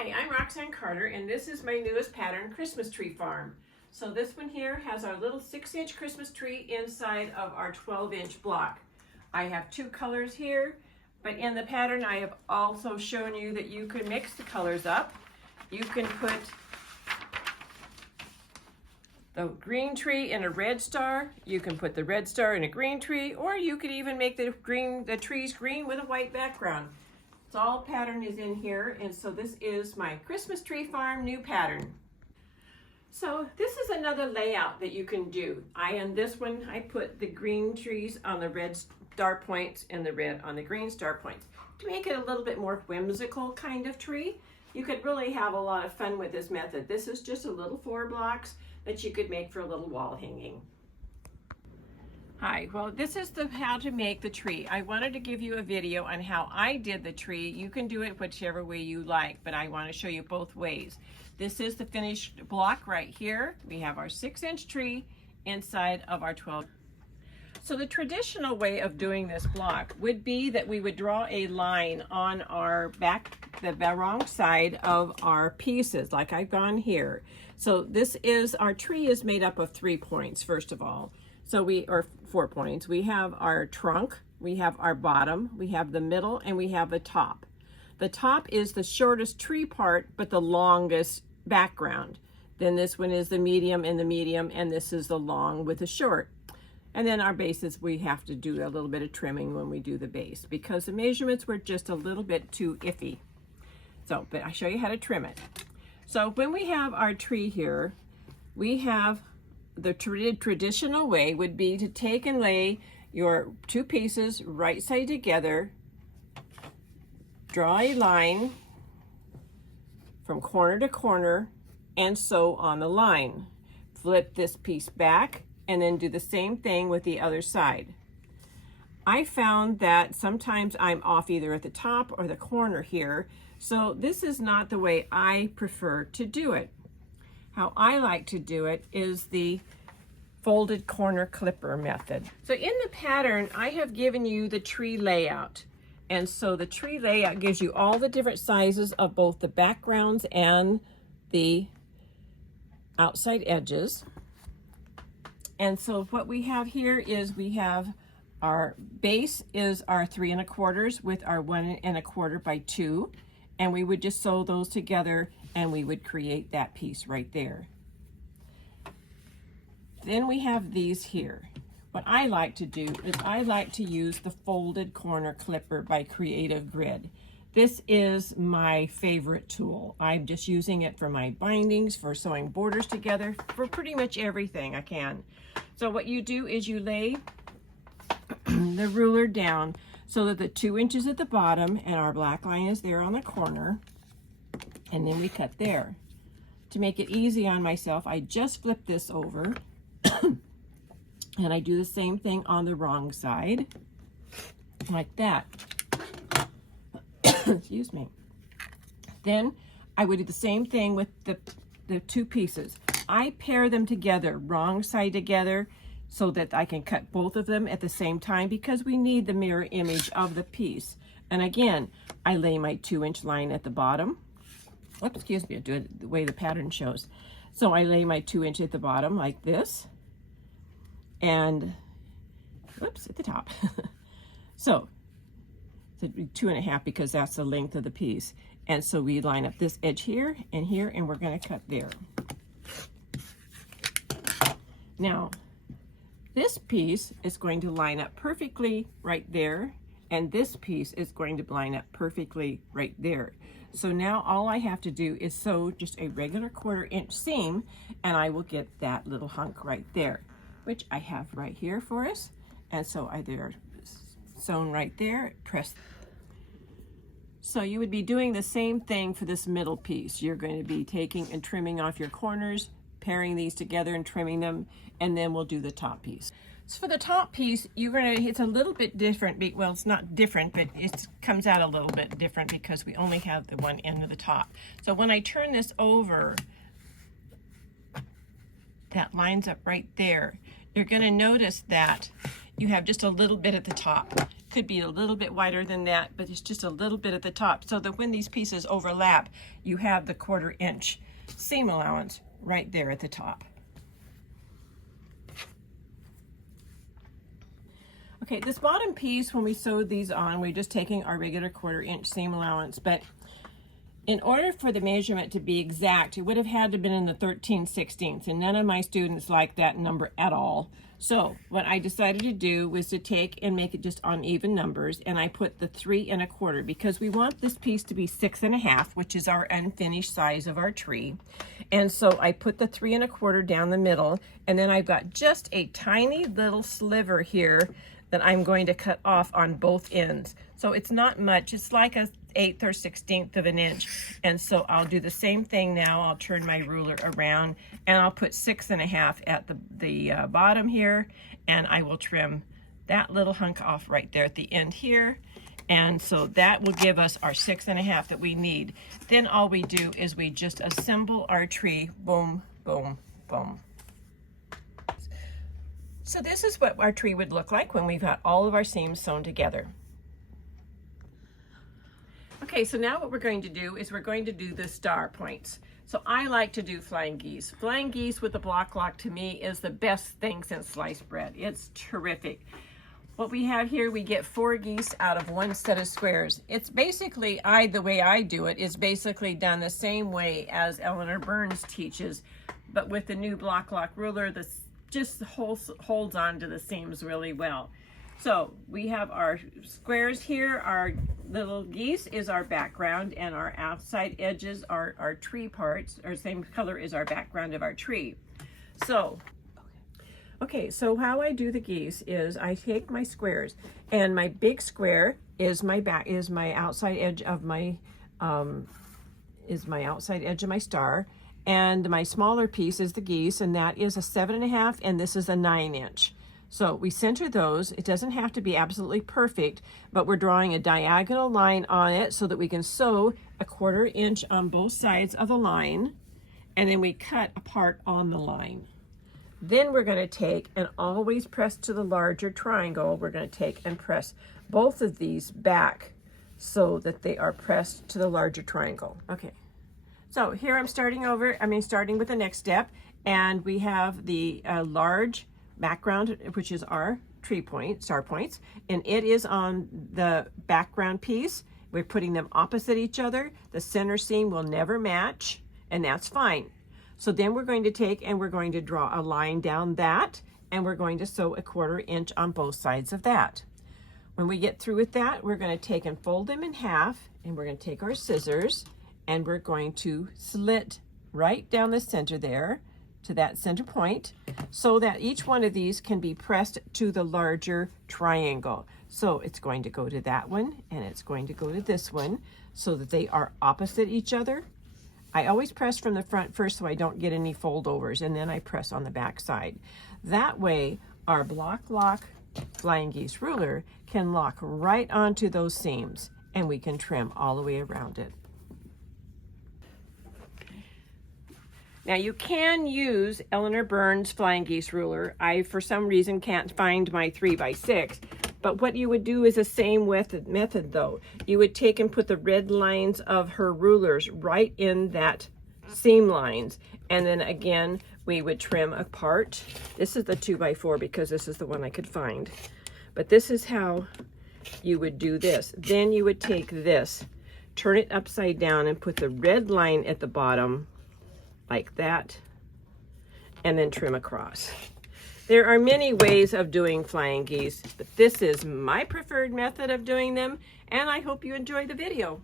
Hi, I'm Roxanne Carter, and this is my newest pattern, Christmas Tree Farm. So this one here has our little 6-inch Christmas tree inside of our 12-inch block. I have two colors here, but in the pattern I have also shown you that you can mix the colors up. You can put the green tree in a red star, you can put the red star in a green tree, or you could even make the trees green with a white background. It's all pattern is in here, and so this is my Christmas Tree Farm new pattern. So this is another layout that you can do. In this one, I put the green trees on the red star points and the red on the green star points to make it a little bit more whimsical kind of tree. You could really have a lot of fun with this method. This is just a little 4 blocks that you could make for a little wall hanging. Hi, well this is how to make the tree. I wanted to give you a video on how I did the tree. You can do it whichever way you like, but I want to show you both ways. This is the finished block right here. We have our 6-inch tree inside of our 12. So the traditional way of doing this block would be that we would draw a line on our the wrong side of our pieces, like I've gone here. So our tree is made up of 3 points, first of all. Or 4 points. We have our trunk, we have our bottom, we have the middle, and we have the top. The top is the shortest tree part, but the longest background. Then this one is the medium, and this is the long with the short. And then our bases, we have to do a little bit of trimming when we do the base because the measurements were just a little bit too iffy. But I'll show you how to trim it. So when we have our tree here, we have the traditional way would be to take and lay your 2 pieces right side together, draw a line from corner to corner, and sew on the line. Flip this piece back and then do the same thing with the other side. I found that sometimes I'm off either at the top or the corner here, so this is not the way I prefer to do it. How I like to do it is the folded corner clipper method. So in the pattern, I have given you the tree layout. And so the tree layout gives you all the different sizes of both the backgrounds and the outside edges. And so what we have here is we have our base is our 3 1/4 with our 1 1/4 by 2. And we would just sew those together and we would create that piece right there. Then we have these here. What I like to do is I like to use the folded corner clipper by Creative Grid. This is my favorite tool. I'm just using it for my bindings, for sewing borders together, for pretty much everything I can. So what you do is you lay the ruler down so that the 2 inches at the bottom and our black line is there on the corner, and then we cut there. To make it easy on myself, I just flip this over and I do the same thing on the wrong side, like that. Excuse me. Then I would do the same thing with the 2 pieces. I pair them together, wrong side together, so that I can cut both of them at the same time because we need the mirror image of the piece. And again, I lay my 2-inch line at the bottom. Oops, excuse me, I do it the way the pattern shows. So I lay my 2-inch at the bottom like this, and whoops, at the top. So 2.5 because that's the length of the piece. And so we line up this edge here, and we're going to cut there. Now, this piece is going to line up perfectly right there, and this piece is going to line up perfectly right there. So now all I have to do is sew just a regular 1/4 inch seam, and I will get that little hunk right there, which I have right here for us. And so they're sewn right there, press. So you would be doing the same thing for this middle piece. You're going to be taking and trimming off your corners, pairing these together and trimming them, and then we'll do the top piece. So for the top piece, it's a little bit different. Well, it's not different, but it comes out a little bit different because we only have the one end of the top. So when I turn this over, that lines up right there. You're going to notice that you have just a little bit at the top. Could be a little bit wider than that, but it's just a little bit at the top, so that when these pieces overlap, you have the 1/4 inch seam allowance right there at the top. Okay, this bottom piece, when we sewed these on, we're just taking our regular 1/4 inch seam allowance, but in order for the measurement to be exact, it would have had to have been in the 13/16, and none of my students like that number at all. So what I decided to do was to take and make it just on even numbers, and I put the 3 1/4 because we want this piece to be 6 1/2, which is our unfinished size of our tree. And so I put the 3 1/4 down the middle, and then I've got just a tiny little sliver here that I'm going to cut off on both ends. So it's not much, it's like a 1/8 or 1/16 of an inch. And so I'll do the same thing now. I'll turn my ruler around and I'll put 6 1/2 at the bottom here, and I will trim that little hunk off right there at the end here. And so that will give us our 6 1/2 that we need. Then all we do is we just assemble our tree, boom, boom, boom. So this is what our tree would look like when we've got all of our seams sewn together. Okay, so now what we're going to do is we're going to do the star points. So I like to do flying geese. Flying geese with the block lock to me is the best thing since sliced bread. It's terrific. What we have here, we get 4 geese out of 1 set of squares. It's basically, the way I do it is basically done the same way as Eleanor Burns teaches, but with the new block lock ruler, this just holds on to the seams really well. So we have our squares here. Our little geese is our background, and our outside edges are our tree parts, or same color as our background of our tree. So, okay, so how I do the geese is I take my squares, and my big square is my outside edge of my star. And my smaller piece is the geese, and that is a 7 1/2, and this is a 9 inch. So we center those. It doesn't have to be absolutely perfect, but we're drawing a diagonal line on it so that we can sew a 1/4 inch on both sides of the line, and then we cut a part on the line. Then we're going to take and always press to the larger triangle. We're going to take and press both of these back so that they are pressed to the larger triangle. Okay. So here I'm starting with the next step, and we have the large background, which is our star points, and it is on the background piece. We're putting them opposite each other. The center seam will never match, and that's fine. So then we're going to take and we're going to draw a line down that, and we're going to sew a 1/4 inch on both sides of that. When we get through with that, we're going to take and fold them in half, and we're going to take our scissors, and we're going to slit right down the center there to that center point so that each one of these can be pressed to the larger triangle. So it's going to go to that one, and it's going to go to this one so that they are opposite each other. I always press from the front first so I don't get any foldovers, and then I press on the back side. That way our block lock flying geese ruler can lock right onto those seams, and we can trim all the way around it. Now you can use Eleanor Burns flying geese ruler. I, for some reason, can't find my 3x6, but what you would do is the same method though. You would take and put the red lines of her rulers right in that seam lines, and then again, we would trim apart. This is the 2x4 because this is the one I could find, but this is how you would do this. Then you would take this, turn it upside down, and put the red line at the bottom, like that, and then trim across. There are many ways of doing flying geese, but this is my preferred method of doing them, and I hope you enjoy the video.